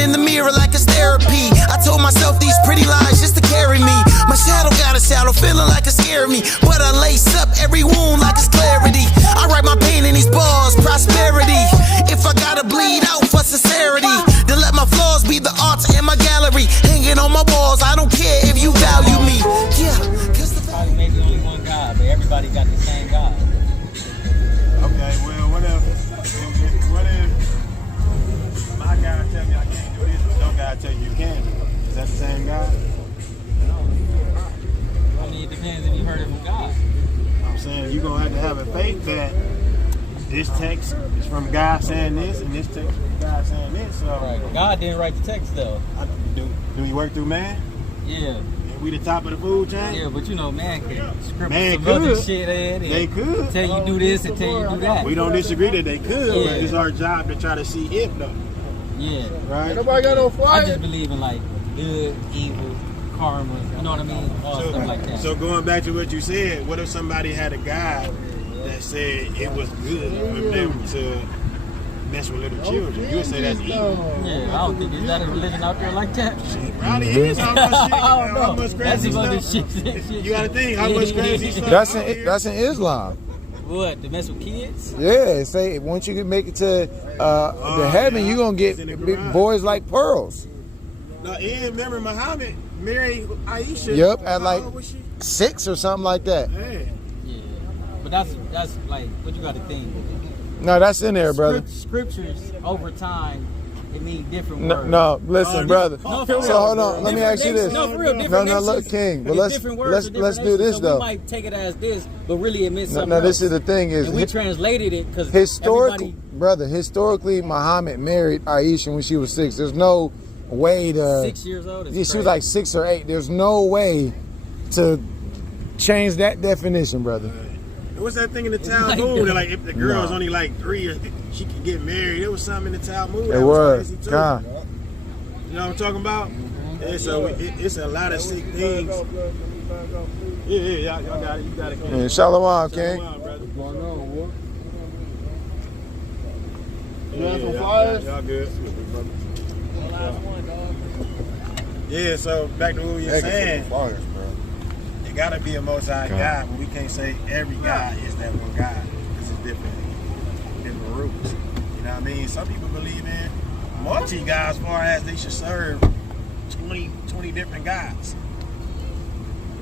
in the mirror like it's therapy. I told myself these pretty lines just to carry me. My shadow got a shadow, feeling like it scared me. But I lace up every wound like it's clarity. I write my pain in these bars, prosperity. If I gotta bleed out for sincerity, then let my flaws be the art in my gallery. Hanging on my walls, I don't care if you value me. Yeah, cause the probably maybe only one God, but everybody got the same God. Okay, well, what if my God tell me I can't do this, but your God tell you you can? Is that the same God? I mean, it depends if you heard it from God. I'm saying you're going to have a faith that this text is from God saying this, and this text is from God saying this. So right. God didn't write the text, though. Do you work through man? Yeah. We the top of the food chain? Yeah, but you know, man can script man some could. other shit in. They could. Tell you do this and tell you do that. We don't disagree that they could, but it's our job to try to see if, though. Yeah. Right? Nobody got no fire. I just believe in, like, good, evil, karma, you know what I mean? All stuff like that. So going back to what you said, what if somebody had a God that said it was good for them to mess with little children? You would say that's evil. Yeah, I don't think there's not a religion out there like that. Shit, probably is. How much shit? How much crazy that's stuff? Shit. You gotta think how much crazy stuff. That's in Islam. What, to mess with kids? Yeah, say once you can make it to the heaven, you're gonna get big boys like pearls. No, and remember Muhammad married Aisha. Yep, at like 6 or something like that. Yeah. Yeah, but that's like what you got to think. No, that's in there, brother. Scriptures over time, it mean different words. No, listen, brother. No, so hold on, let me ask you this. No, for real, different No, look, King. But let's do this so though. We might take it as this, but really it meant something. No, this else. is the thing is and we translated it because historically, Muhammad married Aisha when she was 6. There's no way to 6 years old. Yeah, she was like 6 or 8. There's no way to change that definition, brother. What's that thing in the Talmud? Like if the girl is only like 3, or she can get married. There was something in the Talmud. It was. God. You know what I'm talking about? Yeah, so it's a lot of sick things. Yeah, y'all got it. You got it. Yeah, Shalom, King. Shalom, brother. What's going on, boy? You have some flyers? Y'all good. Yeah, so back to what we were saying. It gotta be a Most High God, but we can't say every God is that one God. This is different roots. You know what I mean? Some people believe in multi-gods as far as they should serve 20 different gods.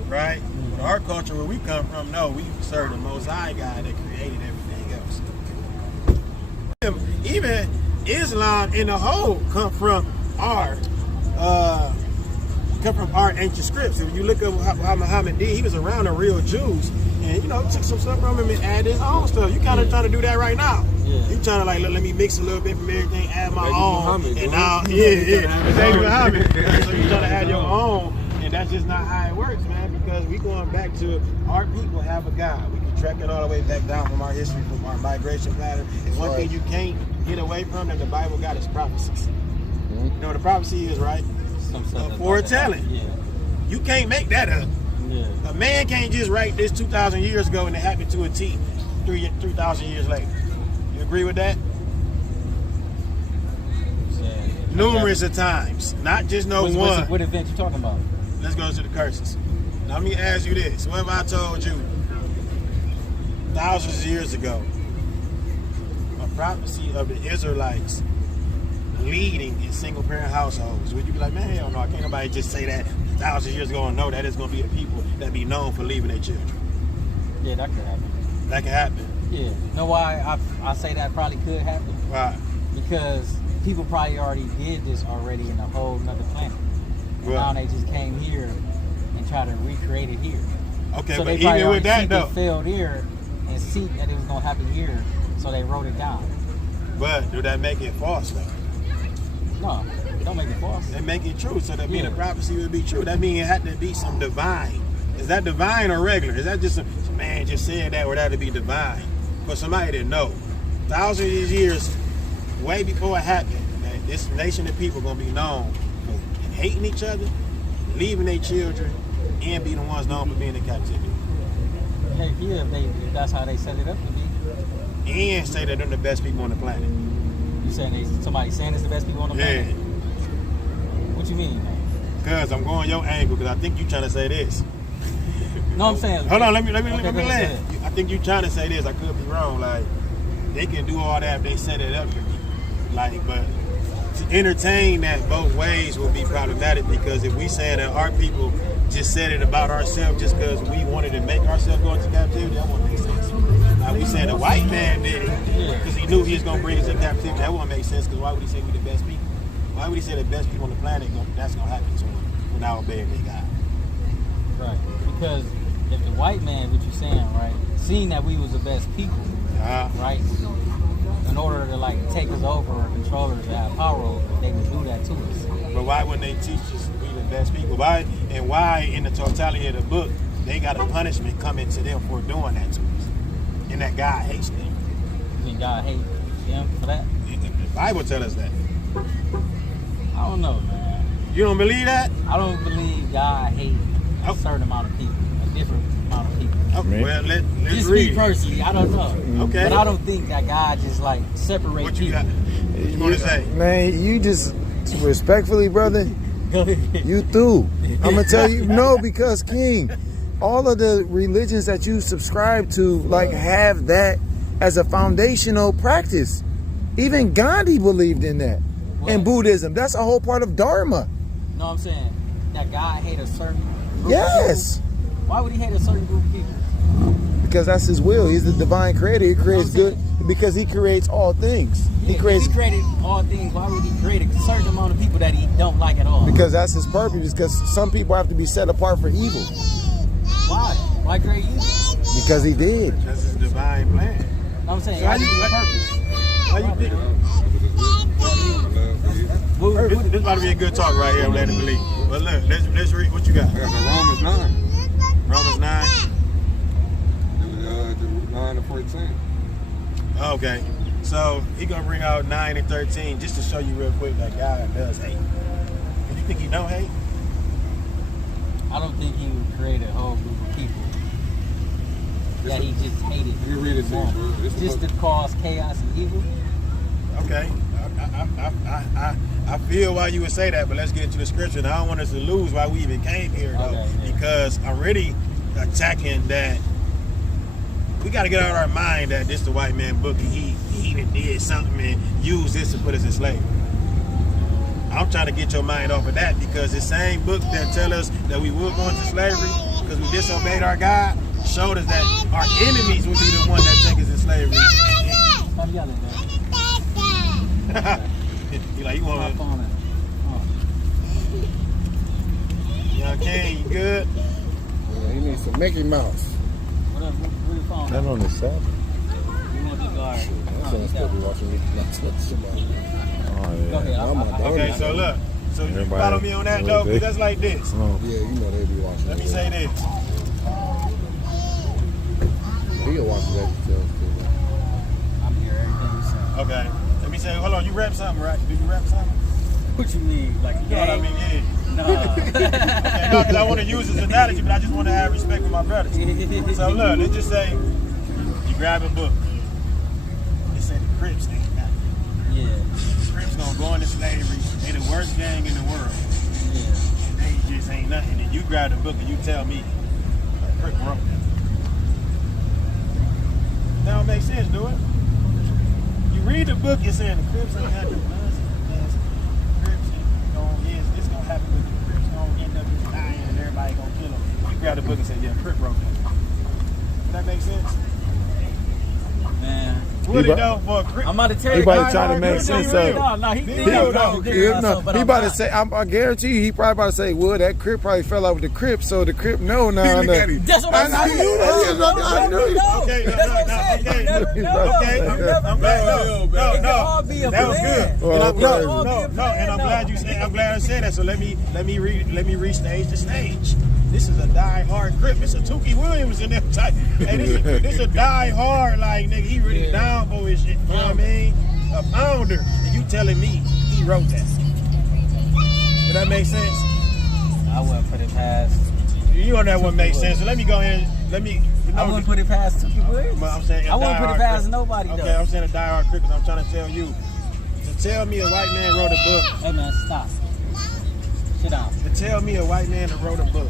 Right? But our culture, where we come from, no, we serve the Most High God that created everything else. Even Islam in the whole come from our ancient scripts. If you look at how Muhammad did, he was around the real Jews, and took some stuff from him and added his own stuff. You kind of trying to do that right now. Yeah. You trying to like let me mix a little bit from everything, add my own, Muhammad, and now So you trying to add your own, and that's just not how it works, man. Because we going back to our people have a God. We can track it all the way back down from our history, from our migration pattern. And one thing you can't get away from that the Bible got is prophecies. Mm-hmm. You know what a prophecy is, right? Foretelling. Yeah. You can't make that up. Yeah. A man can't just write this 2,000 years ago and it happened to a T 3,000 years later. You agree with that? Numerous of times, not just one. What event you talking about? Let's go to the curses. Now let me ask you this. What if I told you thousands of years ago a prophecy of the Israelites leading in single-parent households? Would you be like, man, hell no, can't nobody just say that 1,000 years ago and know that it's going to be a people that be known for leaving their children? Yeah, that could happen. That can happen? Yeah. You know why I say that probably could happen? Why? Because people probably already did this already in a whole nother planet. And now they just came here and try to recreate it here. Okay, so but even with that though, failed here and see that it was going to happen here, so they wrote it down. But do that make it false though? No, don't make it false. They make it true, so that means the prophecy would be true. That means it had to be some divine. Is that divine or regular? Is that just some man just said that, or that to be divine? For somebody to know, thousands of years, way before it happened, that this nation of people gonna be known for hating each other, leaving their children, and be the ones known for being in captivity. Heck yeah, if that's how they set it up to be. And say that they're the best people on the planet. You saying somebody saying it's the best people on the planet? What you mean? Because I'm going your angle, because I think you trying to say this. No, I'm saying. Hold on, let me Okay, land. I think you trying to say this. I could be wrong. Like, they can do all that if they set it up for me. Like, but to entertain that both ways will be problematic, because if we saying that our people just said it about ourselves just because we wanted to make ourselves go into captivity, that won't make sense. Now, we saying the white man did it because he knew he was going to bring us in captivity. That won't make sense, because why would he say we the best people? Why would he say the best people on the planet, that's going to happen to him without obeying their God? Right. Because if the white man, what you're saying, right, seeing that we was the best people, right, in order to like take us over or control us or have power over, they would do that to us. But why wouldn't they teach us we the best people? Why in the totality of the book they got a punishment coming to them for doing that to us? And that God hates them. You think God hates them for that? The Bible tells us that. I don't know, man. You don't believe that? I don't believe God hates a certain amount of people, a different amount of people. Okay, well, let's just read. Me personally, I don't know. Okay. But I don't think that God just like separates What you people. got? What you want to say? Man, you just respectfully, brother, Go ahead. you through. I'm gonna tell you no, because King, all of the religions that you subscribe to like have that as a foundational practice. Even Gandhi believed in that. What? In Buddhism, that's a whole part of Dharma. No, I'm saying that God hate a certain group Yes. of people. Why would he hate a certain group of people? Because that's his will. He's the divine creator. He creates good because he creates all things. Yeah, He creates he created all things. Why would he create a certain amount of people that he don't like at all? because that's his purpose. Because some people have to be set apart for evil. Why? Why create you? Because he did. That's his divine plan. No, I'm saying, So why you do purpose? How you think? This about to be a good talk right here. I'm letting believe. But look, let's read what you got. I got the Romans 9. Romans 9. 9 to 14. Okay. So he gonna bring out 9 and 13 just to show you real quick that God does hate. You think he don't hate? I don't think he would create a whole group of people that he just hated. You read it, more. bro. Just to cause chaos and evil. Okay. I feel why you would say that, but let's get into the scripture. And I don't want us to lose why we even came here, though, Okay, yeah. because I'm really attacking that. We got to get out of our mind that this the white man book and he even did something and used this to put us in slavery. I'm trying to get your mind off of that, because the same book that tell us that we will go into slavery because we disobeyed our God showed us that our enemies will be the one that take us in slavery. Stop yelling, man. You like, you want to... Oh. Young King, you good? Yeah, he needs some Mickey Mouse. What up? Where the phone? Not on the side. You want the guard? I'm still be watching Mickey Mouse. Oh yeah. Go ahead. Okay, so look. So you Everybody- follow me on that, though, because that's like this. Oh. Yeah, you know they be watching. Let me say this. He can watch that himself too. I'm here. Everything you say. Okay. Let me say, hold on, you rap something, right? Do you rap something? What you mean? Like a You know what I mean? Yeah. Nah. Okay, no, because I want to use this analogy, but I just want to have respect for my brothers. So look, let's just say you grab a book. It said the Crips ain't got it. Yeah. The Crips gonna go into slavery. They the worst gang in the world. Yeah. And they just ain't nothing. And you grab the book and you tell me a Crip wrote that. That don't make sense, do it? You read the book, you're saying the Crips ain't got the guns. Crips ain't gonna, it's gonna happen with the Crips gonna end up just dying and everybody gonna kill them. You grab the book and say, yeah, Crip wrote that. Does that make sense? Man. Would it though for a Crip? I'm about to tell He you. about to guys, try to I'm make gonna sense tell you of it. right now. Nah, he think No, I'm no, gonna do myself, but He I'm about to not. say, I guarantee you, he probably about to say, well, that Crip probably fell out with the Crip, so the Crip, no. Look at him. That's what I'm I saying. knew that. I knew it. Okay, That's what I'm saying. okay. You never know. Okay, You never I'm glad. know. No, It can all be a that was plan. good. Well, And okay. and I'm glad you said. I'm glad I said that. So let me restage the stage. This is a die-hard Crip. This is a Tukey Williams in them type. Hey, this a die-hard, like, nigga, he really down for his shit. You know what I mean? A pounder. And you telling me he wrote that. Would that make sense? I wouldn't put it past. You know that wouldn't make sense. So let me go ahead and I wouldn't put it past Tukey Williams. I'm saying I wouldn't put it die-hard past Crip. nobody Okay, though. I'm saying a die-hard Crip because I'm trying to tell you. To tell me a white man wrote a book. Hey man, stop. Sit down. To tell me a white man that wrote a book.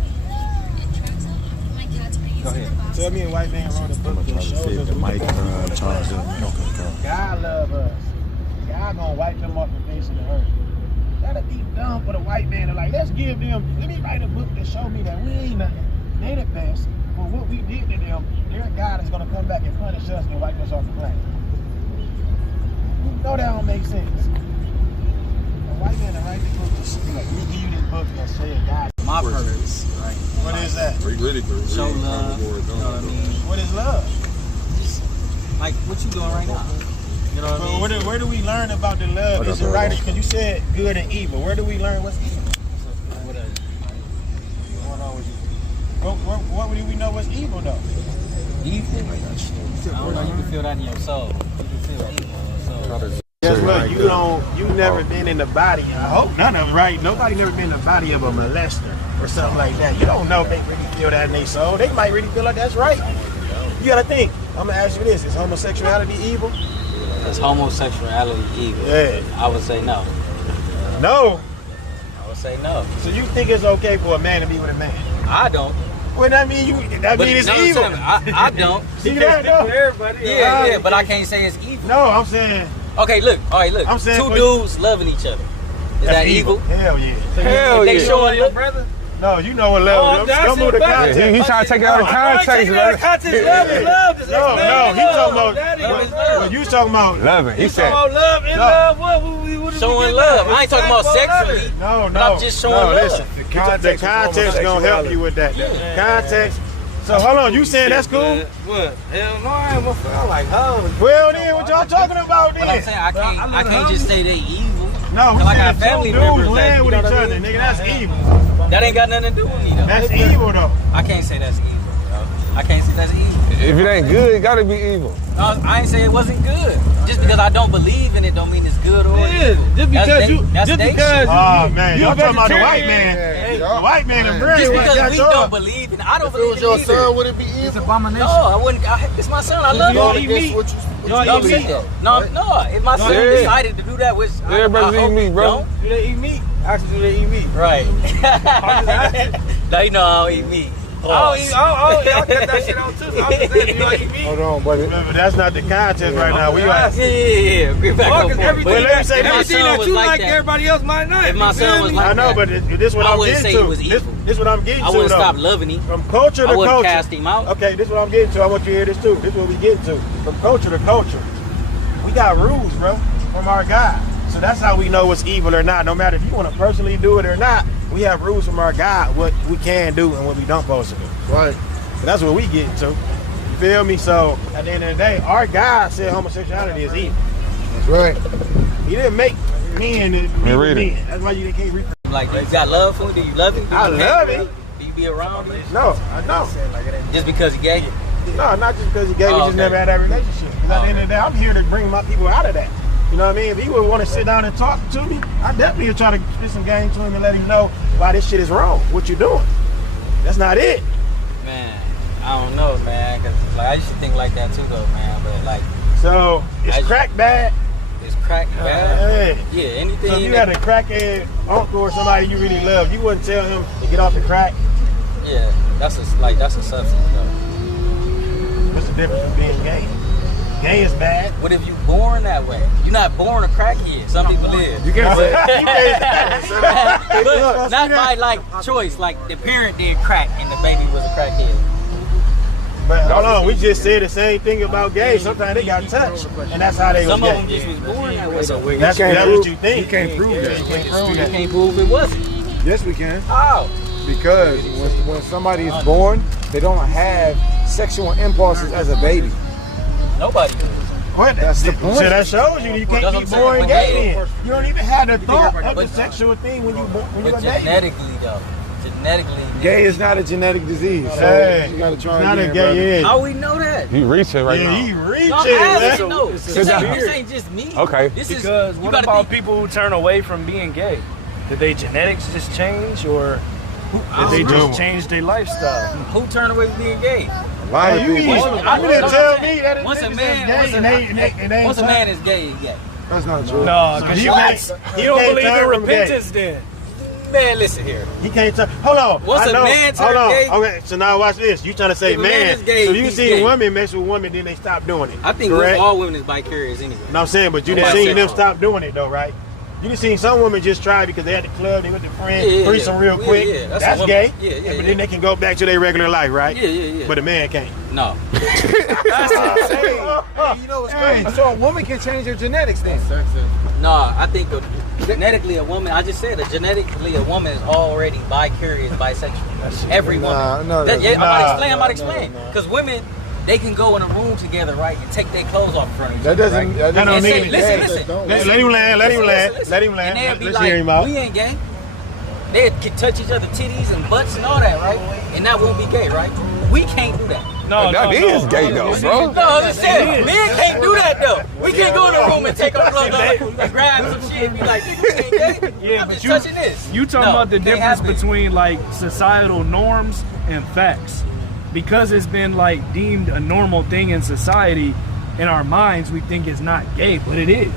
Go ahead. Tell me a white man wrote a book that shows us the what mic charged up. God love us. God gonna wipe them off the face of the earth. That'd be dumb for the white man to like, let's give them, let me write a book that show me that we ain't nothing. They the best. For what we did to them, their God is gonna come back and punish us and wipe us off the planet. You know that don't make sense. A white man to write this book, like, we give you this book that said God. My purpose, right? What is that? Show love. You know what I mean? What is love? Like what you doing right now? You know what I mean? Where do we learn about the love? Is it right? Because you said good and evil. Where do we learn what's evil? What do we know what's evil though? Evil? I don't know. You can feel that in your soul. You can feel evil in your soul. Guess what? You never been in the body. I hope none of them, right? Nobody never been in the body of a molester or something like that. You don't know if they really feel that in their soul. They might really feel like that's right. You gotta think. I'm gonna ask you this: is homosexuality evil? Is homosexuality evil? Yeah. I would say no. No. I would say no. So you think it's okay for a man to be with a man? I don't. Well, that mean it's evil. I don't. See that though? Everybody. Yeah, but I can't say it's evil. No, I'm saying. Okay, look. All right, look. I'm saying two dudes loving each other. Is that evil? Hell yeah. Hell yeah. They showing love, brother. No, you know what love is. Don't move the context. He's trying to take it out of context, man. No, he talking about. You talking about loving. He said love and love. What showing love. I ain't talking about sexually. No. But I'm just showing love. Listen, the context gonna help you with that. Context. So hold on, you saying that's cool? What? Hell no, I ain't gonna feel like hoes. Well then, what y'all talking about then? But I'm saying I can't just say they evil. No, we I said got family two members dudes laying with each you know other, what I mean? nigga. That's evil. That ain't got nothing to do with me though. That's evil though. I can't say that's evil, bro. I can't say that's evil. if it ain't good, it gotta be evil. I ain't say it wasn't good. Just because I don't believe in it don't mean it's good or evil. Just because Oh man, y'all talking about the white man. The white man in brain. Just because we don't believe in it, I don't believe in it either. would it be evil? it's abomination. No, I wouldn't. It's my son. I love Y'all him. eat meat. Y'all No, eat meat. no. If my son decided to do that, which Everybody's I hope eating meat, he bro. don't. Do they eat meat? Actually, do they eat meat? Right. Now you know I don't eat meat. I cut that shit out too. So I'm just saying, do y'all eat meat? Hold on, buddy. But that's not the contest right now. We are. Yeah. Get back on point. Everything But let me say, my everything son that was you like like, that. everybody else might not. If my You son feel was me? like I know, but this what I I'm wouldn't getting say to. he was evil. This what I'm getting I to. wouldn't though. stop loving him. From culture to I wouldn't culture. cast him out. Okay, this is what I'm getting to. I want you to hear this too. This is what we getting to. From culture to culture. We got rules, bro, from our God. So that's how we know what's evil or not. No matter if you want to personally do it or not, we have rules from our God, what we can do and what we don't supposed to do. Right. So that's what we getting to. You feel me? So at the end of the day, our God said homosexuality is evil. That's right. He didn't make men to be with read it. men. That's why you can't read. Like, you got love for him? Do you love him? I love him. Do you be around him? No, I don't. Just because he gay? No, not just because he gay. We Oh, just okay. never had that relationship. Because at the end of the day, I'm here to bring my people out of that. You know what I mean? If he would want to sit down and talk to me, I definitely would try to spit some game to him and let him know why this shit is wrong. What you doing? That's not it. Man, I don't know, man. Cause like I used to think like that too, though, man. But like, So it's crack bad. it's crack bad. Hey. Yeah, anything. So if you had a crackhead uncle or somebody you really love, you wouldn't tell him to get off the crack. Yeah, that's a substance, though. What's the difference from being gay? Gay is bad. What if you born that way? You're not born a crackhead. Some people live. You can't say But not by like choice. Like the parent did crack and the baby was a crackhead. But hold on, we just said the same thing about gays. Sometimes they got touched, and that's how they was Some of them gay. just was born that way. Though. That's what you think. You can't prove that. You can't You prove that. can't prove it wasn't. Yes, we can. How? Because when somebody is born, they don't have sexual impulses as a baby. Nobody does. What? That's the point. So that shows you can't That's be what I'm saying, born but gay they- then. You don't even have the thought of the But- sexual thing when you But a baby. genetically, though. Genetically. Gay is not a genetic disease, so Hey, you gotta try it's not again, a gay brother. is. How we know that? You reaching right Yeah, now. he reaching, No, I'm man. asking, no. Sit This down. ain't just me. Okay. This is Because you what gotta about think, people who turn away from being gay? Did they genetics just change, or Did they they do? just change their lifestyle? who turned away from being gay? A lot of You people. didn't tell me that Once a niggas man, is gay and they once a man is gay, he's gay. That's not true. No, because He you can't- don't he believe can't in turn from gay. repentance then. Man, listen here. He can't turn. Hold on. Once I a know. man turn Hold on. gay- Okay, so now watch this. You trying to say If a man is gay, so you he's see gay. women mess with women, then they stop doing it. I think correct? all women is vicarious anyway. No, I'm saying, but you I'm didn't see them bisexual. stop doing it though, right? You done seen some women just try because they had the club, they went to friends, threesome real quick. Yeah, That's a woman. gay. Yeah. But then they can go back to their regular life, right? Yeah. But a man can't. No. You know what's crazy? So a woman can change her genetics then. No, I think genetically a woman, I just said that genetically a woman is already vicarious, bisexual. Every woman. No, I'm that's- about to explain. Because women, they can go in a room together, right, and take their clothes off in front of each That other, doesn't. right? That That don't And mean say, it. listen. Let him land. Let him land. Listen. Let him And land. they'd be Let's like, hear him out. we ain't gay. They can touch each other titties and butts and all that, right? And that won't be gay, right? We can't do that. No, That is gay though, bro. No, I'm just saying, men can't do that though. We can't go in the room and take our clothes off and grab some shit and be like, nigga, we ain't gay. Yeah, I'm but just you touching this. you talking No, about the can't difference happen. between like societal norms and facts. Because it's been like deemed a normal thing in society, in our minds we think it's not gay, but it is.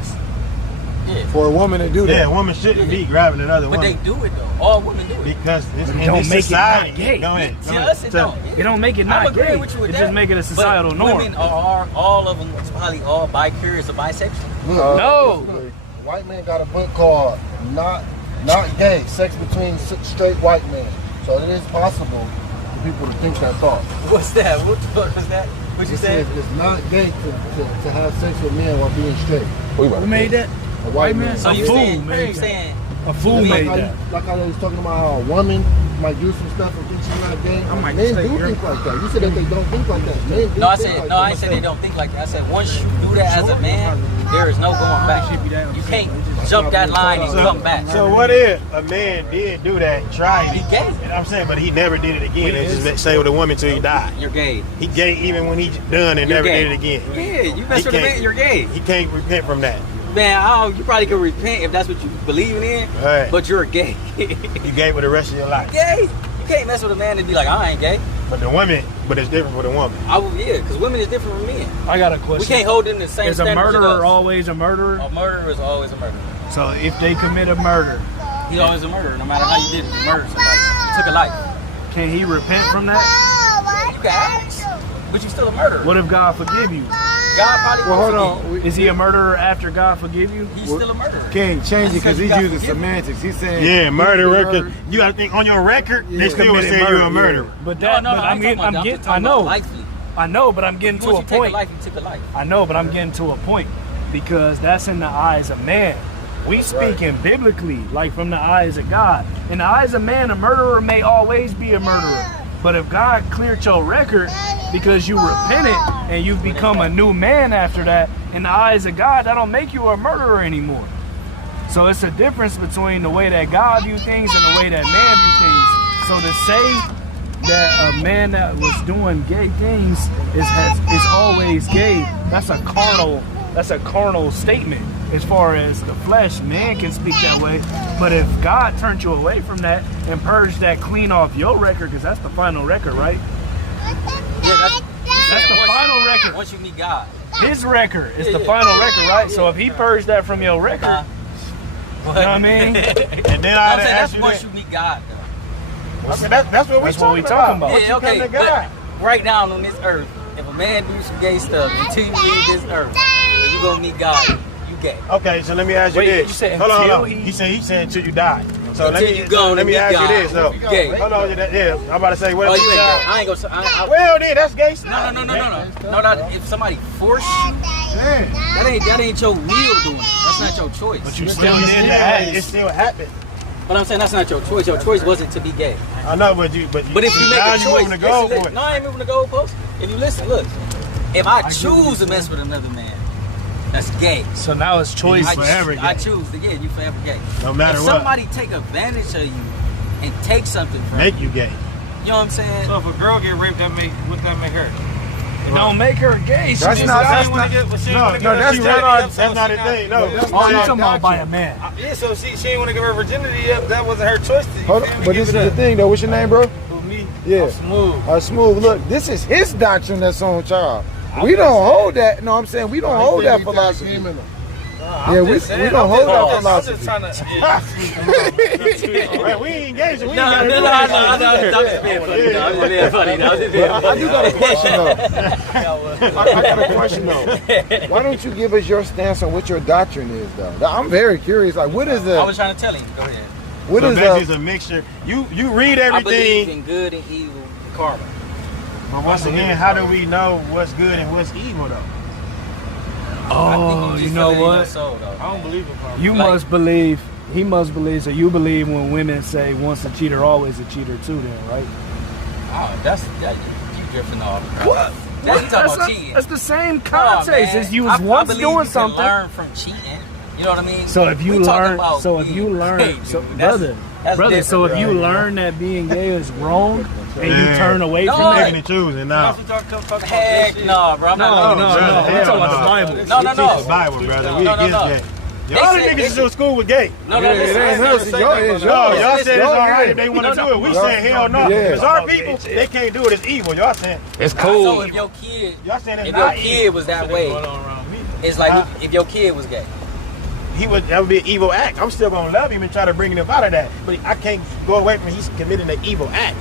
For a woman to do that. Yeah, a woman shouldn't be grabbing another But woman. they do it though. All women do it. Because this But it in don't this make it society. not gay. Go ahead. To us, it don't. It don't make it I'm not agreeing gay. with you with It that. just make it a societal but norm. Women are all of them probably all bi-curious or bisexual. No. The white man got a book called Not Gay, Sex Between Straight White Men. So it is possible for people to think that thought. What's that? What the fuck was that? What you It said? says it's not gay to have sex with men while being straight. Who made that? A white man. So you fool saying, made you that. saying A fool Like made how, that. like I was talking about how a woman might do some stuff and think she's not gay. I might Men say do you're- think like that. You said that they don't think like that. Men do No, I think said like no. that. I ain't said they don't think like that. I said once you do that as a man, there is no going back. You can't jump that line and come back. So what if a man did do that, tried He it? gay. You know what I'm saying? But he never did it again and just stay with a woman till he died. You're gay. He gay even when he done and You're never gay. did it again. Yeah, you mess He with a can't- man, you're gay. He can't repent from that. Man, you probably could repent if that's what you believe in, Right. but you're gay. You gay for the rest of your life. Gay? You can't mess with a man and be like, I ain't gay. But the women, but it's different for the woman. Yeah, because women is different from men. I got a We question. can't hold them to the same Is a standards as murderer us. always a murderer? A murderer is always a murderer. So if they commit a murder, He's always a murderer, no matter how you did it. You murdered somebody. You took a life. can he repent from that? You can ask, but you still a murderer. What if God forgive you? God probably Well, hold won't forgive on. Is he a murderer after God forgive you? you. He's still a murderer. King, change it because he's That's using because you got semantics. He's saying Yeah, murderer. 'cause murdered. you gotta think on your record, they still would committed say you're a murder, murderer. But No, that, no, but I I'm ain't getting, talking I'm about that. getting, I'm I talking about know, lifely. I know, but I'm getting to Once a you take a point. life, you took a life. I know, but I'm getting to a point because that's in the eyes of man. We speaking biblically, like from the eyes of God. In the eyes of man, a murderer may always be a murderer. But if God cleared your record because you repented and you've become a new man after that, in the eyes of God, that don't make you a murderer anymore. So it's a difference between the way that God view things and the way that man view things. So to say that a man that was doing gay things is always gay, that's a carnal statement. As far as the flesh, man can speak that way. But if God turned you away from that and purged that clean off your record, because that's the final record, right? Yeah, That's the final record. Once you meet God. His record is the final record, right? So if he purged that from your record, Uh, you know what I mean? And then I'm I saying ask that's you once that. you meet God, though. Okay, that's what we talking about. Yeah, okay, Come to God. but right now on this earth, if a man do some gay stuff until you leave this earth, if you gonna meet God, you gay. Okay, so let me ask you Wait, this. you said hold on, until hold on. he- He said until you die. So Until you go let me and ask meet you this. God. So, Gay. hold on, yeah, I'm about to say what Oh, if you you ain't gay. die? I ain't gonna. Well, then that's gay stuff. No. If somebody force you, that ain't your will doing it. That's not your choice. But you still did the It still happened. But I'm saying that's not your choice. Your choice wasn't to be gay. I know, but But if you make now a you choice, moving the goal listen, for it. no, I ain't moving the goalpost. If you listen, look. If I choose to mess with another man, that's gay. So now it's choice I forever. I choose to, yeah, you forever gay. No matter if what. somebody take advantage of you and take something from Make you, you gay. you know what I'm saying? So if a girl get raped, wouldn't that make her? It don't make her gay. She That's just not- got- that's No, that's not the thing. No, that's Oh, you not- talking about by a man? Yeah, so she ain't want to give her virginity up. That wasn't her choice. Hold on, but this is the thing though. What's your name, bro? For me, Yeah. smooth. Smooth. Look, this is his doctrine that's on child. We don't hold that. No, I'm saying we don't hold that philosophy. Yeah, we don't hold that I'm philosophy. just trying to. Right, we ain't engaged. We ain't No, gotta no, do no, that. no, I'm just being funny. No, I'm just being funny. No, I'm just being I funny. do got a question though. I got a question though. Why don't you give us your stance on what your doctrine is though? I'm very curious. Like, what is I the? was trying to tell him. Go ahead. What So is basically, it's the? a mixture. You read I believe everything, in good and evil karma. but once again, how do we know what's good and what's evil though? Oh, you know what? Soul, though. I don't believe in karma. You Like- must believe. He must believe. So you believe when women say once a cheater, always a cheater too. Then, right? Oh, that's that. You drifting off. Bro. What? That's, you talking about cheating. That's the same Oh, context. man. As you was I once believe doing you something. Can learn from cheating. You know what I mean? So if you We talking learn, about so if being you learn, gay, so dude, brother, that's so different, if you bro. learn that being gay is wrong and you Yeah. turn away No, from Hey. that, Picking and choosing now. That's what y'all come talking about. Heck this shit. no, bro. I'm no, not no, gonna no, do that. I'm talking about the Hell Bible. No, no, Teach the no. Bible, brother. We No, no, against no. gay. They Y'all say- niggas they- is to school with gay. No, no, It listen. ain't us. It's No, yours. y'all said it's all Y'all right get if they want No, to no. do it. We Y'all- saying hell no. Yeah. It's our people. They can't do it. It's evil. Y'all saying It's So if your kid, y'all saying it's if your not kid evil. was that way, Going on around me. it's like if your kid was gay. That would be an evil act. I'm still gonna love him and try to bring him out of that. But I can't go away from he's committing an evil act.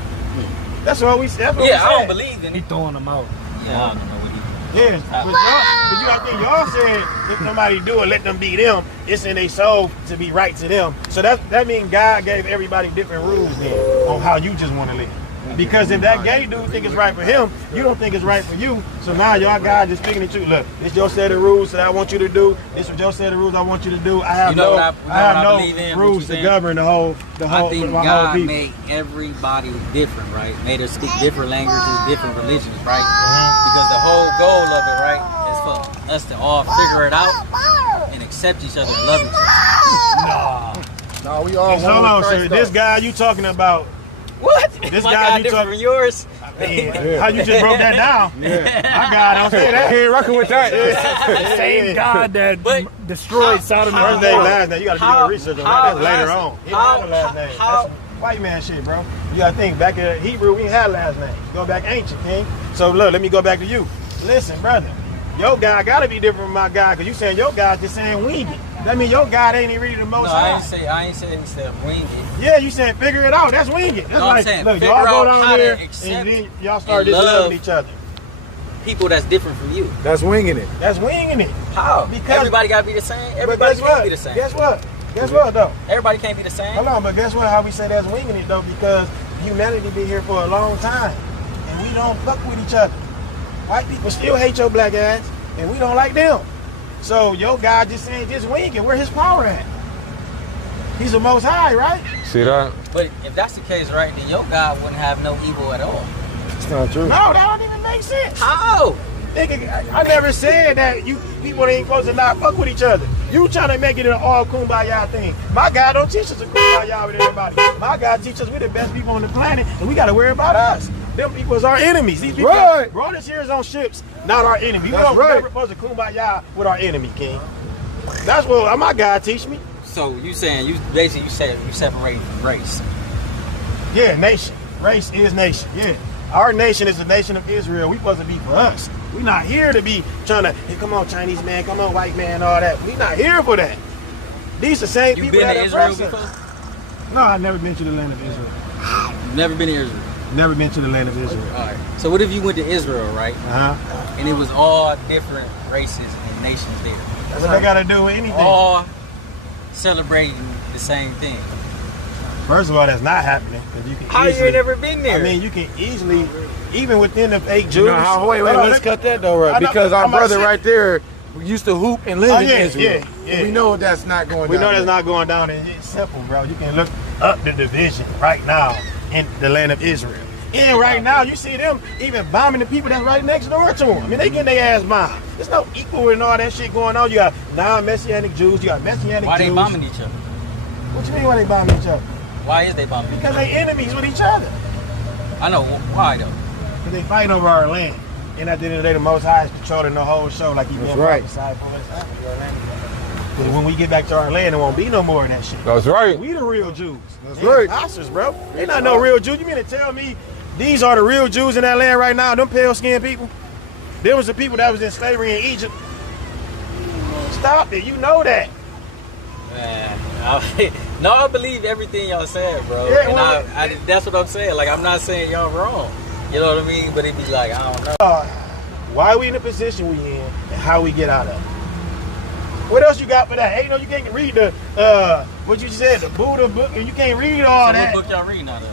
That's what we said. That's what we Yeah, I said. don't believe in He it. throwing them out. Yeah, I don't know what he. Yes, but you gotta think y'all said if somebody do it, let them be them. It's in their soul to be right to them. So that means God gave everybody different rules then on how you just want to live. Because if that gay dude think it's right for him, you don't think it's right for you. So now y'all God just picking and choosing. Look, this your set of rules that I want you to do. This is your set of rules I want you to do. I have You know no, what I have I no believe in, what rules you to saying? govern the whole I think my whole God people. made everybody different, right? Made us speak different languages, different religions, right? Because the whole goal of it, right, is for us to all figure it out and accept each other and love each other. No, we all. So hold on, sir. This guy you talking about? What? This My guy God you different talk- from yours? How you just broke that down? Yeah. My God, don't say that. He ain't rocking with that. Same God that But destroyed Sodom and First name, Gomorrah. last name. You gotta do How- your research on how- that. That's later on. He how- don't have a last name. how- That's white man shit, bro. You gotta think back in Hebrew, we ain't had last name. Go back ancient, king. So look, let me go back to you. Listen, brother. Your God gotta be different from my God, because you saying your God's just saying wing it. That mean your God ain't even reading the most No, I high. ain't say he said wing it. Yeah, you saying figure it out. That's wing it. That's No, I'm like, saying look, figure y'all go out down how to there accept and then y'all start and just love loving each other. People that's different from you. That's winging it. That's winging it. How? Because- Everybody gotta be the same. But Everybody guess can't what? be the same. Guess what? Guess what though? Everybody can't be the same. Hold on, but guess what? How we say that's winging it though? Because humanity been here for a long time, and we don't fuck with each other. White people still hate your black ass, and we don't like them. So your God just saying just wing it. Where his power at? He's the Most High, right? See that? But if that's the case, right, then your God wouldn't have no evil at all. It's not true. No, that don't even make sense. How? Nigga, I never said that you people ain't supposed to not fuck with each other. You trying to make it an all kumbaya thing. My God don't teach us to kumbaya with everybody. My God teaches us we're the best people on the planet, and we got to worry about us. Them people is our enemies. These people Right. that brought us here is on ships, not our enemy. We That's don't right. never supposed to kumbaya with our enemy, King. That's what my God teach me. So you saying you basically you separate from race. Yeah, nation. Race is nation. Yeah. Our nation is the nation of Israel. We supposed to be for us. We not here to be trying to, hey, come on, Chinese man, come on, white man, all that. We not here for that. These the same You people been that to Israel oppress us. before? No, I've never been to the land of Israel. You've never been to Israel. Never been to the land of Israel. All right. So what if you went to Israel, right? Uh-huh. And it was all different races and nations there. That's what they got to do with anything. All celebrating the same thing. First of all, that's not happening. 'Cause you can How you easily, ain't never been there? I mean, you can easily, even within the fake Jews. You know how, wait, Hold on, let's cut that though, I right? know, Because our I'm about brother to say- right there used to hoop and live Oh, in yeah, Israel. yeah. We know that's not going We down. know that's there. not going down. It's simple, bro. You can look up the division right now in the land of Israel. And right now, you see them even bombing the people that's right next door to them. I mean, they getting their ass bombed. There's no equal and all that shit going on. You got non-Messianic Jews. You got Messianic Why Jews. they bombing each other? What you mean why they bombing each other? Why is they bombing? Because they enemies with each other. I know why though. Because they fighting over our land. And at the end of the day, the Most High is controlling the whole show like he That's been right. prophesied for us. Because when we get back to our land, there won't be no more of that shit. That's right. We the real Jews. That's They right. imposters, bro. They not no real Jews. You mean to tell me these are the real Jews in that land right now? Them pale skinned people? There was the people that was in slavery in Egypt. stop it. You know that. Man, no, I believe everything y'all said, bro. Yeah, and well, that's what I'm saying. Like, I'm not saying y'all wrong. You know what I mean? But it be like, I don't know. Why we in the position we in and how we get out of it. What else you got for that? Hey, you can't read the, what you said, the Buddha book, and you can't read all that. What book y'all reading out of?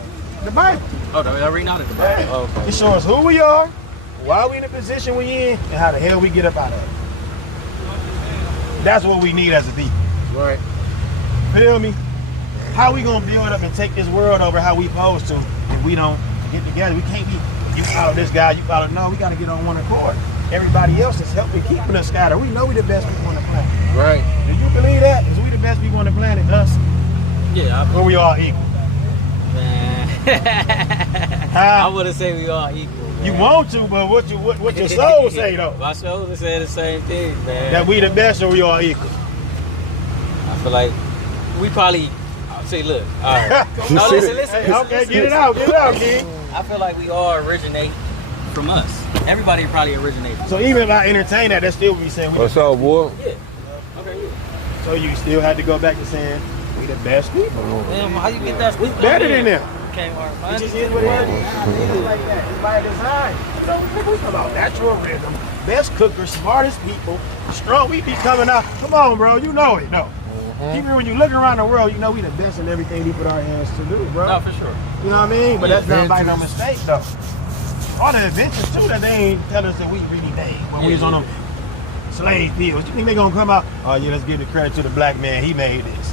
The Bible. Oh, y'all reading out of the Bible? Yeah. Oh, okay. It shows who we are, why we in the position we in, and how the hell we get up out of it. That's what we need as a people. Right. Feel me? How we gonna build up and take this world over how we supposed to if we don't get together? We can't be, you follow this guy, you follow, no, we gotta get on one accord. Everybody else is helping keeping us scattered. We know we the best people on the planet. Right. Do you believe that? Is we the best people on the planet? Us? Yeah. Or we all equal? Man. I wouldn't say we all equal. Man. You want to, but what your soul say though? My soul is saying the same thing, man. That we the best or we all equal? I feel like we probably, I'll say, look, all right. No, listen. Hey, okay, get it out, King. I feel like we all originate from us. Everybody probably originates. So even if I entertain that still would be saying we What's up, boy? Yeah. Okay, yeah. So you still had to go back to saying we the best people. Damn, how you get that? We better than them. Okay, all right, It just is what it is. It's like that. It's by design. You know, we talk about natural rhythm. Best cookers, smartest people, strong. We be coming out. Come on, bro. You know it, no. Even when you look around the world, you know we the best in everything we put our hands to do, bro. No, for sure. You know what I mean? But that's not by no mistake, though. All the adventures, too, that they ain't tell us that we really made when we was on them slave fields. You think they gonna come out, oh, yeah, let's give the credit to the black man. He made this.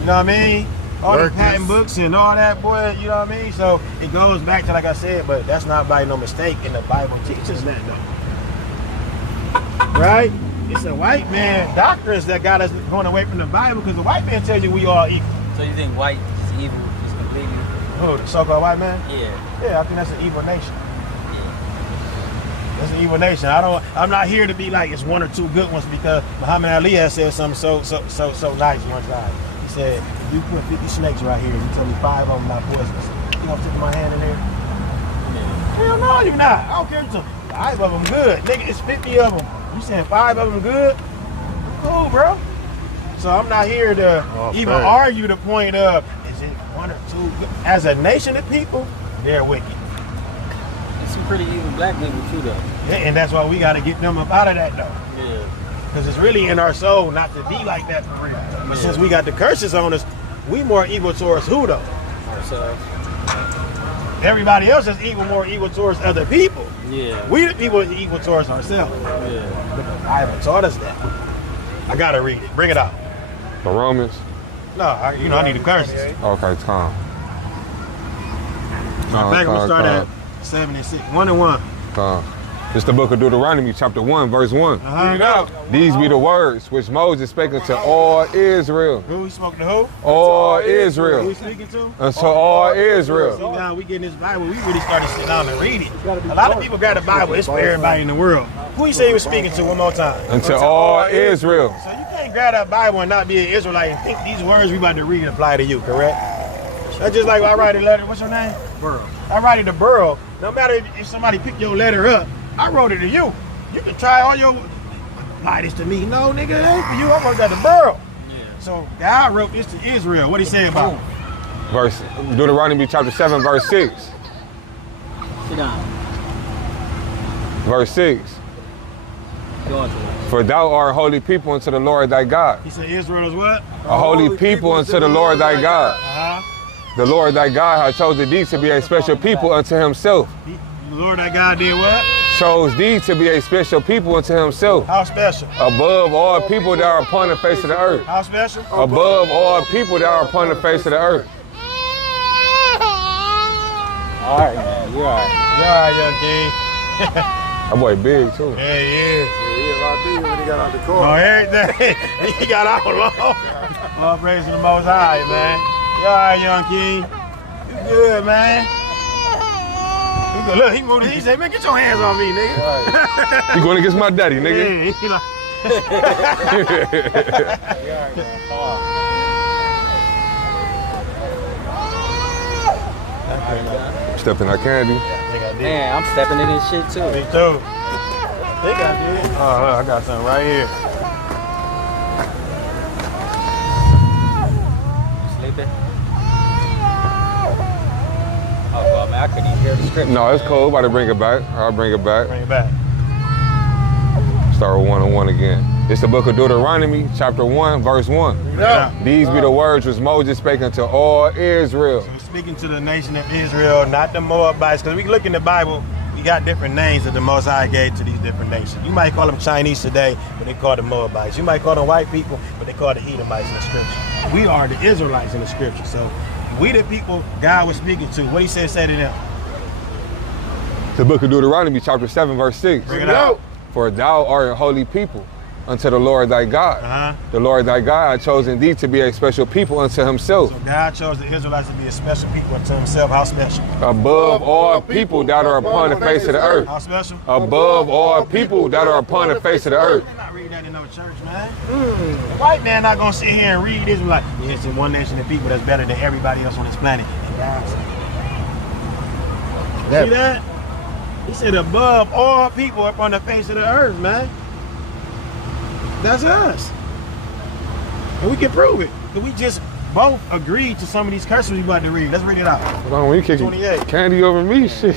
You know what I mean? All the patent books and all that, boy, you know what I mean? So it goes back to, like I said, but that's not by no mistake, and the Bible teaches that, though. Right? It's a white man doctrines that got us going away from the Bible, because the white man tells you we all equal. So you think white is evil, is completely? Who, the so-called white man? Yeah. Yeah, I think that's an evil nation. That's an evil nation. I'm not here to be like it's one or two good ones, because Muhammad Ali has said something so nice one time. He said, if you put 50 snakes right here and you tell me 5 of them not poisonous, you gonna stick my hand in there? Yeah. Hell no, you're not. I don't care if you 5 of them good. Nigga, it's 50 of them. You saying 5 of them good? Cool, bro. So I'm not here to even argue the point of, is it 1 or 2 good? As a nation of people, they're wicked. There's some pretty evil black people too, though. Yeah, and that's why we got to get them up out of that, though. Yeah. Because it's really in our soul not to be like that for real. But since we got the curses on us, we more evil towards who, though? Ourselves. Everybody else is more evil towards other people. Yeah. We the people is evil towards ourselves. Yeah. But the Bible taught us that. I got to read it. Bring it out. The Romans? No, I need the curses. Okay, Tom. I'm going to start at 76. 1 and 1. It's the book of Deuteronomy, chapter 1, verse 1. Here you go. These be the words which Moses spake unto all Israel. Who he spoke to who? All Who Israel. he speaking to? Unto all See, Israel. now we getting this Bible, we really started to sit down and read it. A lot of people got the Bible, it's for everybody in the world. Who he say he was speaking to one more time? Unto all Israel. So you can't grab that Bible and not be an Israelite and think these words we about to read apply to you, correct? That's just like I write a letter, what's your name? Burl. I write it to Burl. No matter if somebody pick your letter up, I wrote it to you. You can try all your, apply this to me. No, nigga, it ain't for you. I wrote that to Burl. Yeah. So God wrote this to Israel. What he say about it? Verse Deuteronomy chapter 7, verse 6. Sit down. Verse 6. Go on to it. For thou art a holy people unto the Lord thy God. He said Israel is what? A holy people unto the Lord thy God. The Lord thy God hath chosen thee to be a special people unto himself. The Lord thy God did what? Chose thee to be a special people unto himself. How special? Above all people that are upon the face of the earth. How special? Above all people that are upon the face of the earth. All right, man. You're all right. You're all right, young king. That boy big too. Yeah, he is. When he got out the Oh, car. everything. He got out long. Well, praise the Most High, man. You all right, young king? You good, man? You good. Look, he moved. He said, man, get your hands on me, nigga. You going against my daddy, nigga? Yeah, he like, Stepping that candy. I think I did. Man, I'm stepping in this shit too. Me too. think I did. Oh, look, I got something right here. Sleeping? Oh, well, man, I couldn't even hear the script. No, it's cool. About to bring it back. I'll bring it back. Bring it back. Start with 101 again. It's the book of Deuteronomy, chapter 1, verse 1. Yeah. These be the words which Moses spake unto all Israel. So speaking to the nation of Israel, not the Moabites, because we look in the Bible, we got different names that the Most High gave to these different nations. You might call them Chinese today, but they call them Moabites. You might call them white people, but they call the Edomites in the scripture. We are the Israelites in the scripture. So we the people God was speaking to. What he said, say to them. The book of Deuteronomy, chapter 7, verse 6. Bring it out. For thou art a holy people unto the Lord thy God. The Lord thy God hath chosen thee to be a special people unto himself. So God chose the Israelites to be a special people unto himself. How special? Above all people that are upon the face of the earth. How special? Above all people that are upon the face of the earth. They're not reading that in no church, man. The white man not going to sit here and read this like, yeah, it's in one nation of people that's better than everybody else on this planet. And God said, see that? He said above all people up on the face of the earth, man. That's us. And we can prove it. But we just both agreed to some of these curses we about to read. Let's read it out. Hold on, you kicking 28. candy over me, shit.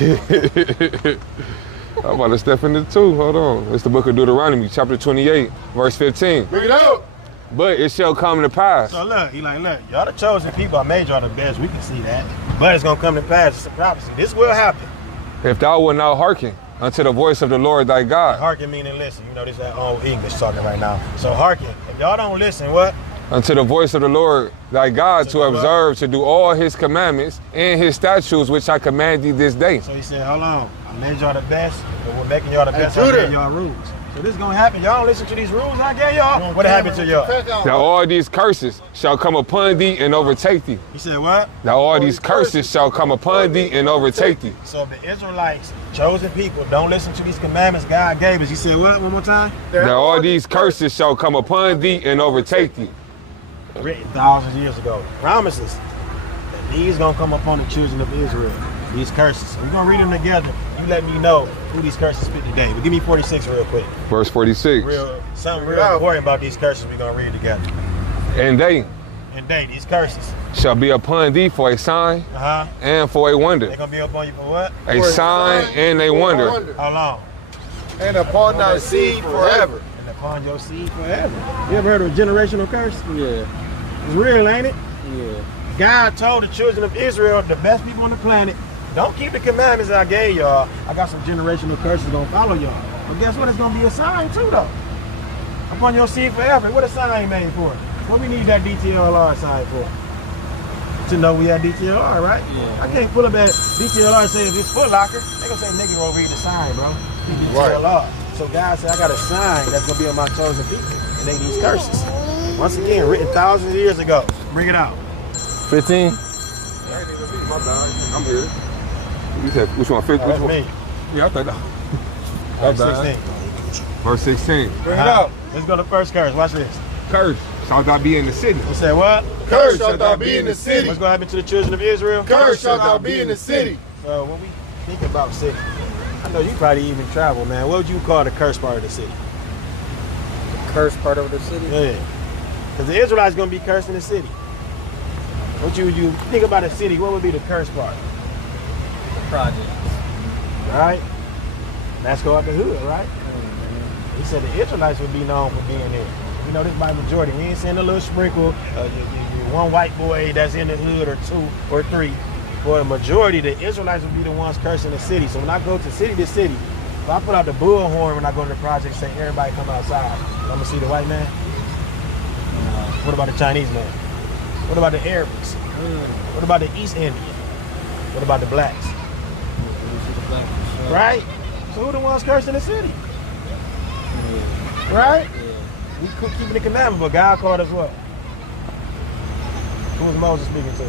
I'm about to step into two. Hold on. It's the book of Deuteronomy, chapter 28, verse 15. Bring it out. But it shall come to pass. So look, he like, look, y'all the chosen people. I made y'all the best. We can see that. But it's going to come to pass. It's a prophecy. This will happen. If thou wilt not hearken unto the voice of the Lord thy God. Hearken meaning listen. You know, this is that old English talking right now. So hearken. If y'all don't listen, what? Unto the voice of the Lord thy God to observe, to do all his commandments and his statutes which I command thee this day. So he said, hold on. I made y'all the best, but we're making y'all the best. I gave y'all rules. So this is going to happen. Y'all don't listen to these rules I gave y'all. What happened to y'all? Now all these curses shall come upon thee and overtake thee. He said what? Now all these curses shall come upon thee and overtake thee. So if the Israelites, chosen people, don't listen to these commandments God gave us, he said what? One more time? Now all these curses shall come upon thee and overtake thee. Written thousands of years ago. Promises that these going to come upon the children of Israel. These curses. We're going to read them together. You let me know who these curses fit today. But give me 46 real quick. Verse 46. Something real important about these curses we're going to read together. And they, these curses shall be upon thee for a sign and for a wonder. They're going to be upon you for what? A sign and a wonder. How long? And upon thy seed forever. And upon your seed forever. You ever heard of a generational curse? Yeah. It's real, ain't it? Yeah. God told the children of Israel, the best people on the planet, don't keep the commandments I gave y'all. I got some generational curses gonna follow y'all. But guess what? It's gonna be a sign too, though. Upon your seed forever. What a sign made for? What we need that DTLR sign for? To know we have DTLR, right? Yeah. I can't pull up that DTLR and say if it's Foot Locker. They gonna say nigga gonna read the sign, bro. DTLR. So God said I got a sign that's gonna be on my chosen people, and they these curses. Once again, written thousands of years ago. Bring it out. 15. I'm here. You said which one? Which one? Me. Yeah, I think that. 16. Verse 16. Bring it out. Let's go to the first curse. Watch this. Curse shalt thou be in the city. He said what? Curse shalt thou be in the city. What's going to happen to the children of Israel? Curse shalt thou be in the city. So when we think about city, I know you probably even travel, man. What would you call the curse part of the city? The curse part of the city? Yeah. Because the Israelites going to be cursed in the city. What you think about a city, what would be the curse part? The project. Right? Let's go up the hood, right? He said the Israelites would be known for being there. You know this by majority. You ain't seeing a little sprinkle, you one white boy that's in the hood or two or three. For the majority, the Israelites would be the ones cursing the city. So when I go to city to city, if I put out the bullhorn when I go to the project, say everybody come outside, I'm gonna see the white man. What about the Chinese man? What about the Arabs? What about the East Indian? What about the blacks? Right? So who the ones cursing the city? Right? We keeping the commandment, but God called us what? Who was Moses speaking to?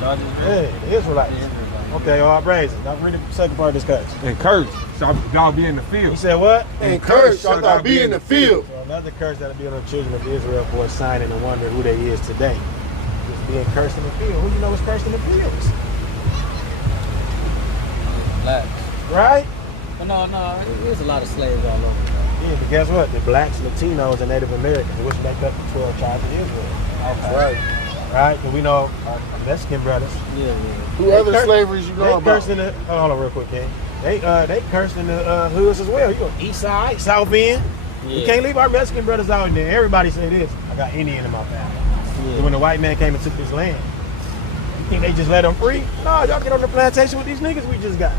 Yeah, the Israelites. Okay, all praises. Now read the second part of this curse. And curse shalt thou be in the He field. said what? And curse shalt thou be in the field. So another curse that'll be on the children of Israel for a sign and a wonder who they is today. Just being cursed in the field. Who you know is cursed in the fields? Blacks. Right? But no, there's a lot of slaves all over. Yeah, but guess what? The blacks, Latinos, and Native Americans, which make up the 12 tribes of Israel. Okay. Right. Right? Because we know our Mexican brothers. Yeah. Who other slaveries you know They about? cursed in the, hold on real quick, King. They cursed in the hoods as well. You go east side, south end. You can't leave our Mexican brothers out in there. Everybody say this. I got Indian in my family. Yeah. When the white man came and took this land, you think they just let them free? No, y'all get on the plantation with these niggas we just got.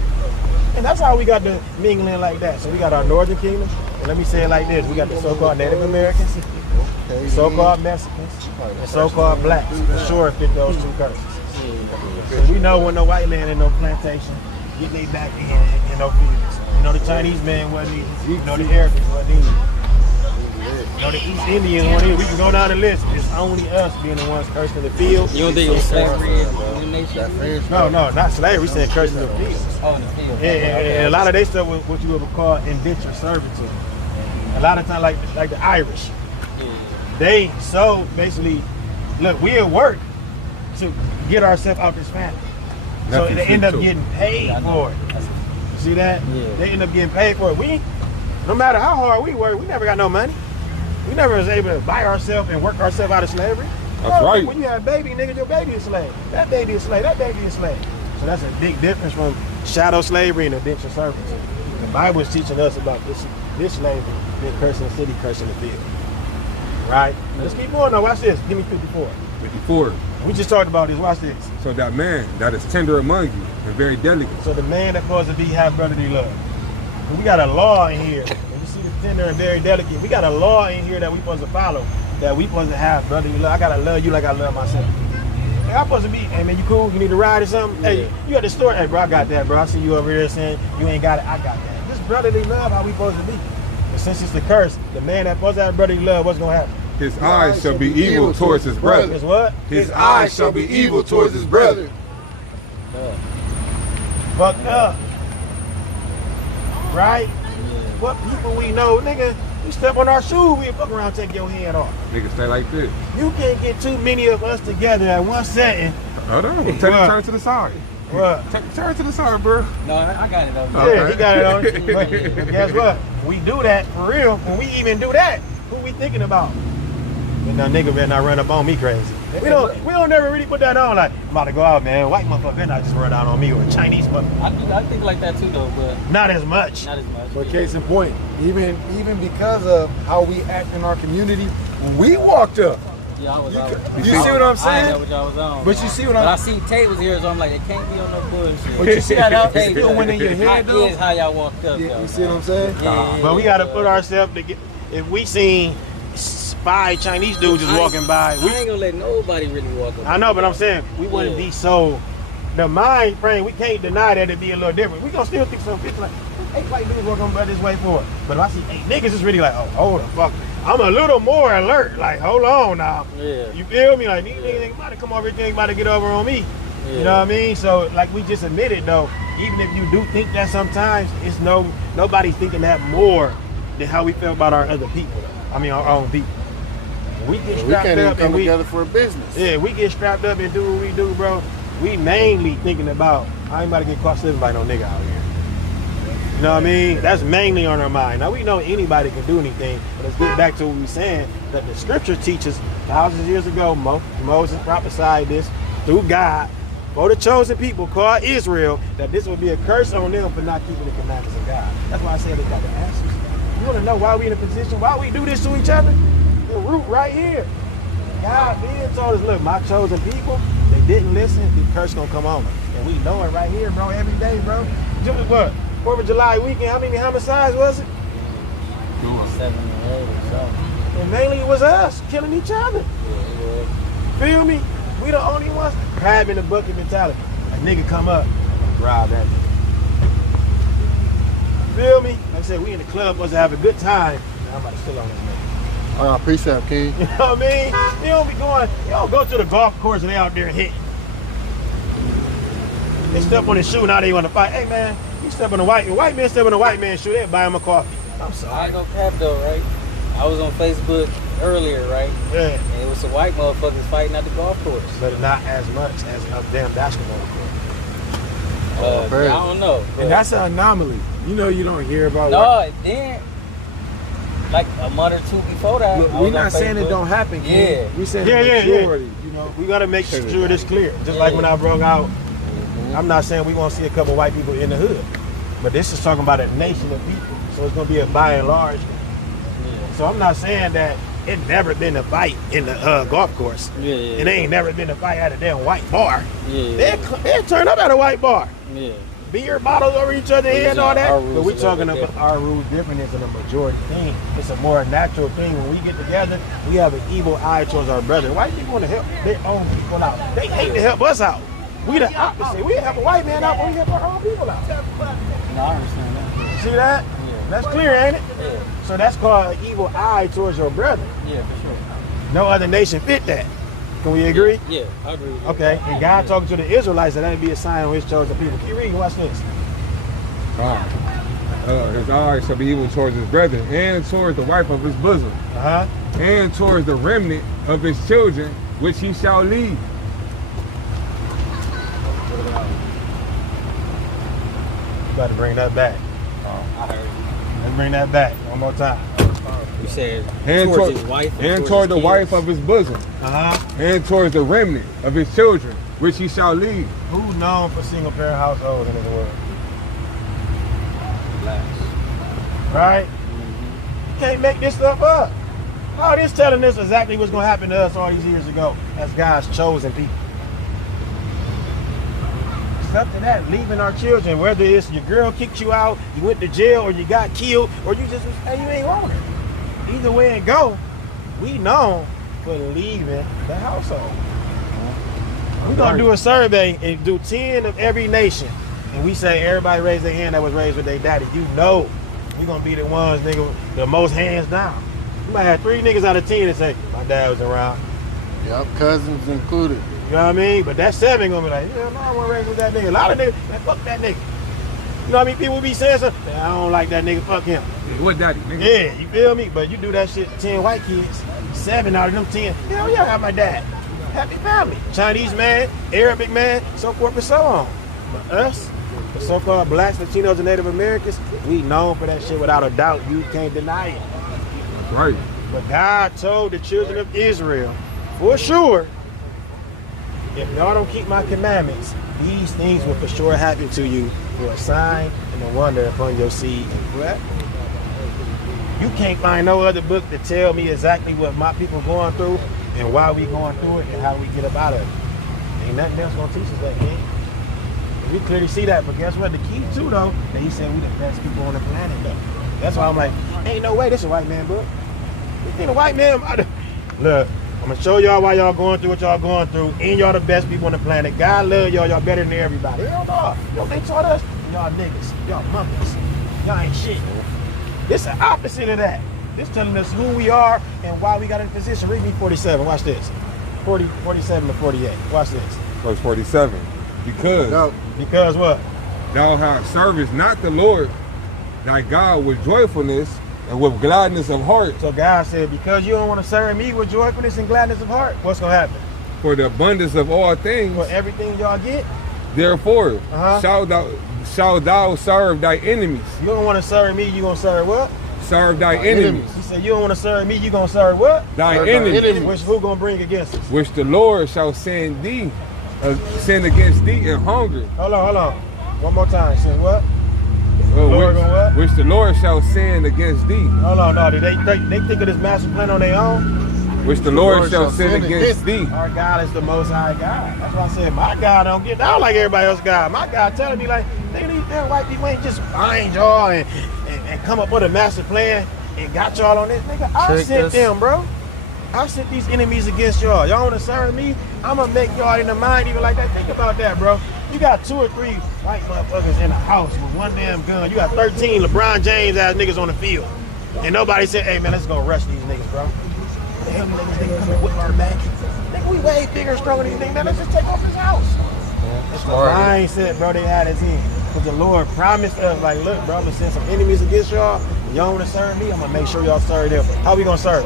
And that's how we got the mingling like that. So we got our northern kingdom, and let me say it like this. We got the so-called Native Americans, the so-called Mexicans, and so-called blacks. For sure fit those two curses. So we know when the white man in no plantation, get they back in no fields. You know the Chinese man wasn't easy. You know the Arabics wasn't easy. You know the East Indians wasn't easy. We can go down the list. It's only us being the ones cursed in the fields. You don't think it's slavery in the nation? No, not slavery. We said cursed in the fields. Oh, in the field. And a lot of they stuff was what you would call indentured servitude. A lot of times, like the Irish, they so basically, look, we'll work to get ourselves out this family. So they end up getting paid for it. See that? Yeah. They end up getting paid for it. We, no matter how hard we work, we never got no money. We never was able to buy ourselves and work ourselves out of slavery. That's right. When you have a baby, nigga, your baby is slave. That baby is slave. That baby is slave. So that's a big difference from shadow slavery and indentured servitude. The Bible is teaching us about this slavery, being cursed in the city, cursed in the field. Right? Let's keep going now. Watch this. Give me 54. 54. We just talked about this. Watch this. So that man that is tender among you and very delicate. So the man that's supposed to be have brotherly love. We got a law in here. When you see the tender and very delicate, we got a law in here that we supposed to follow. That we supposed to have brotherly love. I gotta love you like I love myself. Hey, I'm supposed to be, hey man, you cool? You need a ride or something? Hey, you at the store? Hey bro, I got that, bro. I see you over there saying you ain't got it. I got that. This brotherly love, how we supposed to be. But since it's the curse, the man that supposed to have brotherly love, what's gonna happen? His eyes shall be evil towards his brother. His what? His eyes shall be evil towards his brother. Fucked up. Right? What people we know, nigga, you step on our shoe, we fuck around, take your hand off. Niggas stay like this. You can't get too many of us together at one setting. Hold on. Turn to the side. What? Turn to the side, bro. No, I got it over Yeah, he got it on. But guess what? We do that for real. When we even do that, who we thinking about? And that nigga better not run up on me crazy. We don't never really put that on like, I'm about to go out, man. White motherfucker better not just run out on me or a Chinese motherfucker. I think like that too though, but Not as much. not as much. But case in point, even because of how we act in our community, we walked up. Yeah, I was out. You see what I'm I ain't saying? know what y'all was on. But you see what But I I'm see Tate was here, so I'm like, it can't be on no bullshit. But you see that Tate, still went in your head though? Is how y'all walked up though. You see what I'm saying? Yeah, But we gotta put ourselves to get. If we seen 5 Chinese dudes just walking by, I ain't gonna let nobody really walk up. I know, but I'm saying we wouldn't be so. The mind frame, we can't deny that it'd be a little different. We gonna still think some bitch like 8 white dudes walking by this way for it. But if I see 8 niggas, it's really like, oh, hold the fuck. I'm a little more alert. Like, hold on now. Yeah. You feel me? Like these niggas ain't about to come over here, ain't about to get over on me. Yeah. You know what I mean? So like we just admitted though, even if you do think that sometimes, it's nobody's thinking that more than how we feel about our other people. I mean our own people. We get We strapped can't even up come and we together for a business. yeah, we get strapped up and do what we do, bro. We mainly thinking about I ain't about to get caught slipping by no nigga out here. You know what I mean? That's mainly on our mind. Now we know anybody can do anything, but let's get back to what we were saying, that the scripture teaches thousands of years ago, Moses prophesied this through God for the chosen people called Israel, that this would be a curse on them for not keeping the commandments of God. That's why I said they got the answers. You want to know why we in a position, why we do this to each other? The root right here. God then told us, look, my chosen people, they didn't listen, the curse gonna come on them. And we know it right here, bro, every day, bro. Just what? 4th of July weekend, how many homicides was it? 7 or 8 or something. And mainly it was us killing each other. Yeah. Feel me? We the only ones grabbing the bucket mentality. A nigga come up, grab that nigga. Feel me? Like I said, we in the club supposed to have a good time. Now I'm about to still on this nigga. All right, peace out, King. You know what I mean? You don't go to the golf course and they out there hitting. They step on his shoe, now they want to fight. Hey man, you step on a white man step on a white man's shoe, they buy him a coffee. I'm I sorry. ain't gonna cap though, right? I was on Facebook earlier, right? Yeah. And it was some white motherfuckers fighting at the golf course. But not as much as a damn basketball court. I don't know. And that's an anomaly. You know, you don't hear about. No, then like a month or two before that. Look, we're not saying it don't happen. Yeah, we saying the majority. You know, we gotta make sure this clear. Just like when I brought out, I'm not saying we gonna see a couple white people in the hood, but this is talking about a nation of people. So it's gonna be a by and large. So I'm not saying that it never been a fight in the golf course. It ain't never been a fight at a damn white bar. They'll turn up at a white bar. Beer bottles over each other and all that. But we're talking about our rules different than a majority thing. It's a more natural thing. When we get together, we have an evil eye towards our brother. White people want to help their own people out. They hate to help us out. We the opposite. We help a white man out when we help our own people out. No, I understand that. See that? That's clear, ain't it? So that's called an evil eye towards your brother. Yeah, for sure. No other nation fit that. Can we agree? Yeah, I agree. Okay, and God talking to the Israelites, and that'd be a sign on his chosen people. Keep reading, watch this. His eye shall be evil towards his brethren, and towards the wife of his bosom, and towards the remnant of his children, which he shall lead. You got to bring that back. I heard you. Let's bring that back one more time. You said And towards his wife, and toward the wife of his bosom, and towards the remnant of his children, which he shall lead. Who's known for single parent households in the world? Right? You can't make this stuff up. Oh, this telling us exactly what's going to happen to us all these years ago as God's chosen people. It's up to that, leaving our children, whether it's your girl kicked you out, you went to jail, or you got killed, or you just, hey, you ain't want her. Either way it go, we known for leaving the household. We're going to do a survey and do 10 of every nation. And we say everybody raise their hand that was raised with their daddy. You know we're going to be the ones, nigga, the most hands down. You might have 3 niggas out of 10 that say, my dad was around. Yep, cousins included. You know what I mean? But that 7 going to be like, yeah, no, I want to raise with that nigga. A lot of niggas, man, fuck that nigga. You know what I mean? People be saying something, I don't like that nigga, fuck him. What daddy, nigga? Yeah, you feel me? But you do that shit to 10 white kids, 7 out of them 10, hell yeah, I have my dad. Happy family. Chinese man, Arabic man, so forth and so on. But us, the so-called blacks, Latinos, and Native Americans, we known for that shit without a doubt. You can't deny it. Right. But God told the children of Israel, for sure, if y'all don't keep my commandments, these things will for sure happen to you for a sign and a wonder upon your seed and flesh. You can't find no other book to tell me exactly what my people going through and why we going through it and how we get up out of it. Ain't nothing else gonna teach us that, man. We clearly see that, but guess what? The key too, though, that he said we the best people on the planet, though. That's why I'm like, ain't no way this is a white man book. You think a white man? Look, I'm gonna show y'all why y'all going through what y'all going through, and y'all the best people on the planet. God love y'all. Y'all better than everybody. Hell no. You know what they taught us? Y'all niggas. Y'all monkeys. Y'all ain't shit. This the opposite of that. This telling us who we are and why we got in position. Read me 47. Watch this. 47 to 48. Watch this. Verse 47. Because what? Thou hast servest not the Lord thy God with joyfulness and with gladness of heart. So God said, because you don't want to serve me with joyfulness and gladness of heart, what's going to happen? For the abundance of all things. For everything y'all get. Therefore, shalt thou serve thy enemies. You don't want to serve me, you going to serve what? Serve thy enemies. He said, you don't want to serve me, you going to serve what? Thy enemies. Which who going to bring against us? Which the Lord shall send thee, send against thee in hunger. Hold on. One more time. Says what? Which the Lord shall send against thee. Hold on, no. They think of this master plan on their own? Which the Lord shall send against thee. Our God is the most high God. That's why I said my God don't get down like everybody else's God. My God telling me like, these damn white people ain't just find y'all and come up with a master plan and got y'all on this. Nigga, I sent them, bro. I sent these enemies against y'all. Y'all want to serve me? I'm going to make y'all in the mind even like that. Think about that, bro. You got 2 or 3 white motherfuckers in the house with one damn gun. You got 13 LeBron James ass niggas on the field. And nobody said, hey, man, let's go rush these niggas, bro. What the hell you niggas come and whip our back? Nigga, we way bigger and stronger than these niggas. Man, let's just take off his house. It's the mindset, bro, they had us in. Because the Lord promised us, like, look, bro, I'm going to send some enemies against y'all. Y'all want to serve me? I'm going to make sure y'all serve them. How we going to serve?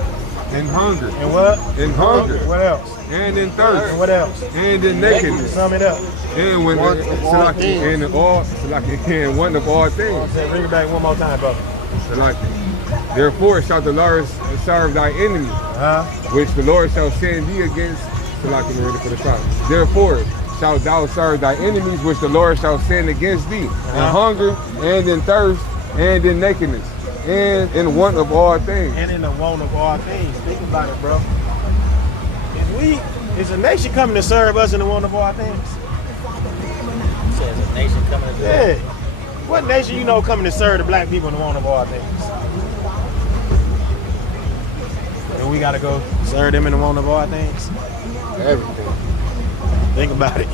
In hunger. And what? In hunger. What else? And in thirst. And what else? And in nakedness. Sum it up. And when One of all things. and one of all things. Bring it back one more time, brother. Therefore shalt the Lord serve thy enemies, which the Lord shall send thee against. Therefore shalt thou serve thy enemies, which the Lord shall send against thee, in hunger, and in thirst, and in nakedness, and in want of all things. And in the want of all things. Think about it, bro. Is a nation coming to serve us in the want of all things? Says a nation coming to Yeah. What nation you know coming to serve the black people in the want of all things? And we gotta go serve them in the want of all things? Everything. Think about it.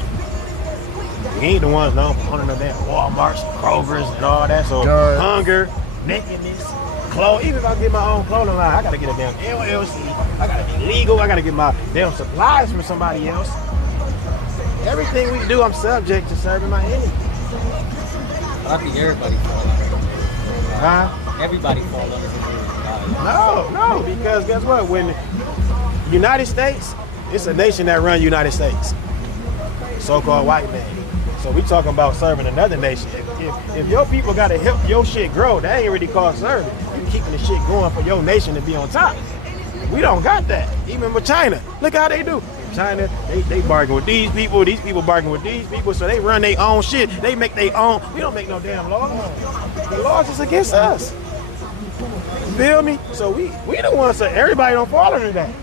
We ain't the ones known for owning no damn Walmarts, Kroger's, and all that. So hunger, nakedness, clothes. Even if I get my own clothing line, I gotta get a damn LLC. I gotta be legal. I gotta get my damn supplies from somebody else. Everything we do, I'm subject to serving my enemy. I think everybody fall under it. Huh? Everybody fall under it. No, because guess what? When United States, it's a nation that run United States. So-called white man. So we talking about serving another nation. If your people gotta help your shit grow, that ain't really called serving. You keeping the shit going for your nation to be on top. We don't got that. Even with China, look how they do. China, they bargain with these people bargain with these people, so they run their own shit. They make their own. We don't make no damn laws. The laws is against us. You feel me? So we the ones that everybody don't fall under that.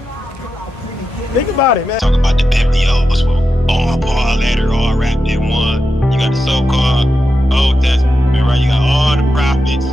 Think about it, man. Talk about the biblios, all Paul letter, all wrapped in one. You got the so-called Old Testament, right? You got all the prophets.